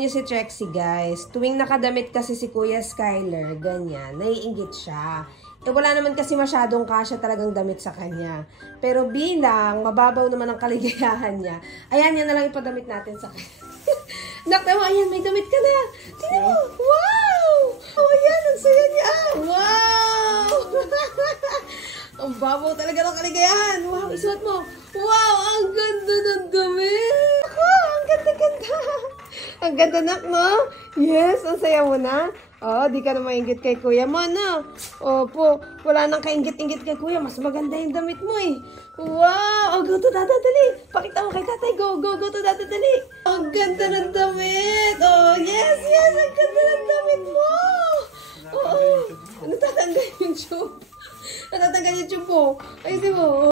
Yung si Trexie, guys, tuwing nakadamit kasi si Kuya Skyler, ganyan, naiinggit siya. Eh, wala naman kasi masyadong kasya talagang damit sa kanya. Pero bilang mababaw naman ang kaligayahan niya, ayan, yan na lang ipadamit natin sa kanya. Naku, ayan, may damit ka na. Tingnan mo, wow! Oh, ayan, ang saya niya. Wow! Ang babaw talaga ng kaligayahan. Wow, isuot mo. Wow, ang ganda ng damit. Ako, ang ganda-ganda. Ang ganda nak, no? Yes, ang saya mo na. Oh, di ka na maingit kay kuya mo, no? Opo, wala nang kaingit-ingit kay kuya. Mas maganda yung damit mo, eh. Wow! Oh, go to dada, dali. Pakita mo kay tatay. Go to dada, dali. Ang ganda ng damit. Oh, yes. Ang ganda ng damit mo. Oo. Natatanggal yung tube. Natatanggal yung tube mo. Ay, di mo.